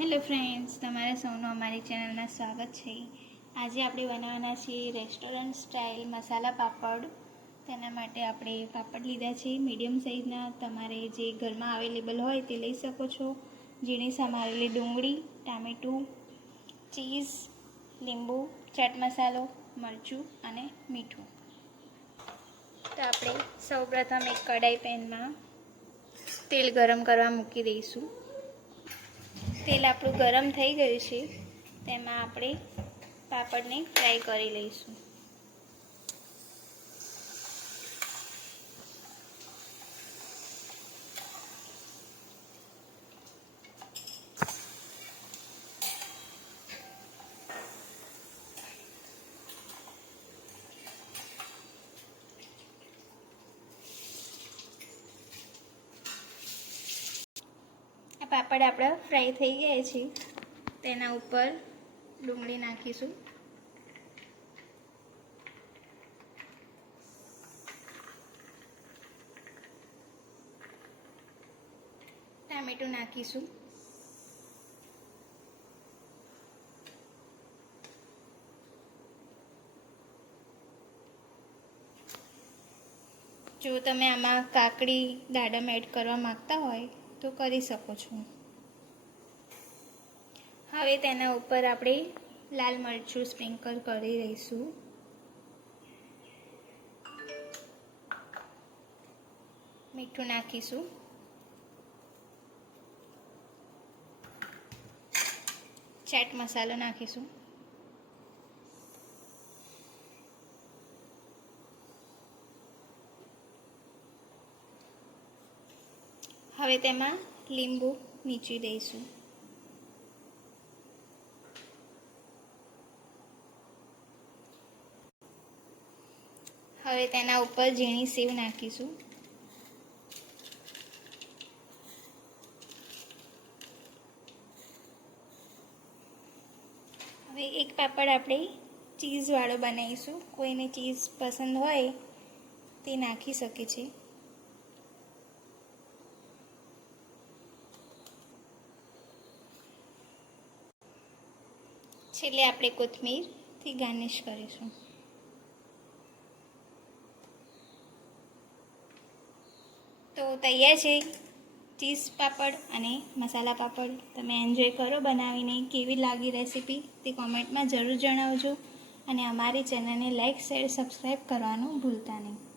Hello friends, તમારા સૌનું અમારી ચેનલમાં સ્વાગત છે। આજે આપણે બનાવવાના છીએ રેસ્ટોરન્ટ સ્ટાઇલ મસાલા પાપડ। તેના માટે આપણે પાપડ લીધા છે મીડિયમ સાઇઝના। તમારે જે ઘરમાં અવેલેબલ હોય તે લઈ શકો છો। ઝીણી સમારેલી ડુંગળી, ટામેટું, ચીઝ, લીંબુ, ચાટ મસાલો, મરચું અને મીઠું। તો આપણે સૌપ્રથમ એક કઢાઈ પેનમાં તેલ ગરમ કરવા મૂકી દઈશું। તેલ આપણું ગરમ થઈ ગયું છે, તેમાં આપણે પાપડને ફ્રાય કરી લઈશું। આ પાપડ આપણા ફ્રાય થઈ ગયા છે, તેના ઉપર ડુંગળી નાખીશું, ટામેટું નાખીશું, જો તમે આમાં કાકડી દાડમ એડ કરવા માંગતા હોય તો કરી શકો છો। હવે તેના ઉપર આપણે લાલ મરચું સ્પ્રિંકલ કરી દઈશું। મીઠું નાખીશું, ચાટ મસાલો નાખીશું, હવે તેમાં લીંબુ નીચી દઈશું। હવે તેના ઉપર ઝીણી સેવ નાખીશું, હવે એક પાપડ આપણે ચીઝવાળો બનાવીશું। કોઈને ચીઝ પસંદ હોય તે નાખી શકે છે। છેલ્લે આપણે કોથમીરથી ગાર્નિશ કરીશું। તો તૈયાર છે ચીઝ પાપડ અને મસાલા પાપડ। તમે એન્જોય કરો બનાવીને। કેવી લાગી રેસીપી તે કોમેન્ટમાં જરૂર જણાવજો અને અમારી ચેનલને લાઇક, શેર, સબસ્ક્રાઈબ કરવાનું ભૂલતા નહીં।